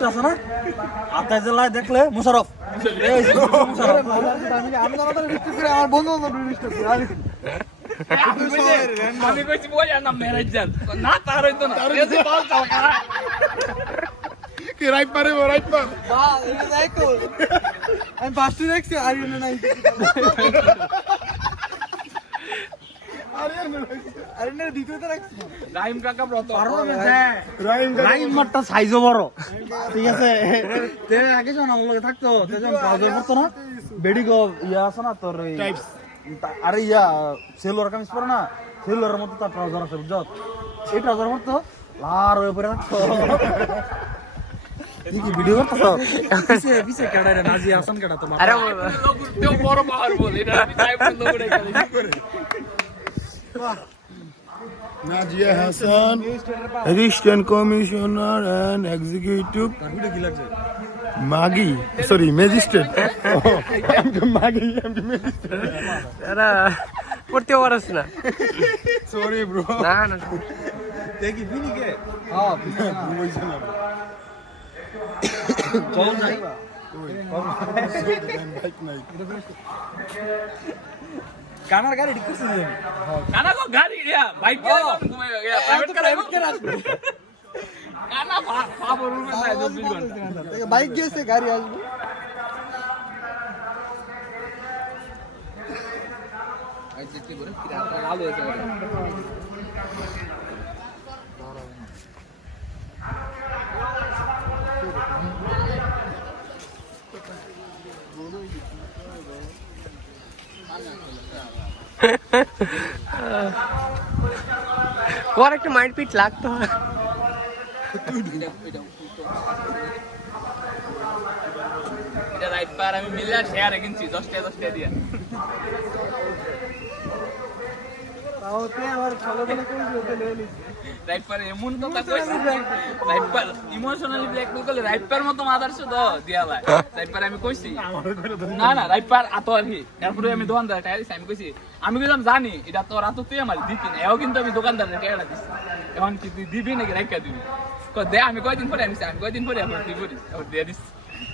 লোকটা আছে না আতাই জেলায় দেখলে মুশারফ আমি আমার বন্ধু আমি কইছি বই আর নাম মেরাজ জান না তার হইতো না এই যে বল চাল করা কি রাইট পারে রাইট পার আমি ফার্স্টে দেখছি আরিয়ানা নাই আরিয়ানা দ্বিতীয়তে রাখছি রাহিম কাকা ব্রত রাইম মারটা সাইজও বড় ঠিক আছে তে আগে যখন আমার লগে থাকতো তে যখন ট্রাউজার পরতো না বেডি গো ইয়া আছে না তোর এই আরে ইয়া সেলোয়ার কামিজ পরে না সেলোয়ারের মতো তার ট্রাউজার আছে বুঝছো এই ট্রাউজার পরতো লার হয়ে পড়ে থাকতো কি ভিডিও করতেছো পিছে পিছে কেডা রে নাজি আসান কেডা তোমার আরে লোক তেও বড় পাওয়ার বল এটা আমি টাইপ লোক রে করে Najia Hassan, Assistant Commissioner and Executive Maggie. Sorry, Magistrate. I'm the Maggie. I'm the Magistrate. এরা পড়তে পারছ না Sorry, bro. না না দেখি বিনি কে হ্যাঁ চল যাই কানার গাড়ি ঠিক করছিস কানা কো গাড়ি রিয়া বাইক কে তুমি প্রাইভেট কার কানা বাবা রুমে যায় 20 ঘন্টা বাইক গেছে গাড়ি আসবে আইছে কি করে কি আলো এসে করে ওর একটা মারপিট লাগতো এটা রাইট পার আমি মিলা শেয়ার কিনছি 10 টাকা দিয়া তাওতে আমার ছলবলে কোন দিতে লেলি রাইট পার এমন কথা কইছি রাইট পার ইমোশনালি ব্ল্যাকমেল করলে রাইট পার মতো আদর্শ তো দিয়া ভাই রাইট পার আমি কইছি না না রাইট পার আতো আর কি তারপরে আমি দোকানদার টাকা দিছি আমি কইছি আমি কইলাম জানি এটা তোর আতো তুই আমার দিবি না এও কিন্তু আমি দোকানদার টাকা দিছি এখন কি তুই দিবি নাকি রাইকা দিবি কই দে আমি কয়দিন পরে আমি কয়দিন পরে আবার দিবি আবার দিয়ে দিছি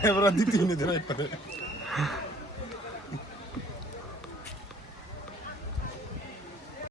এবার দিতে নে রাইট পারে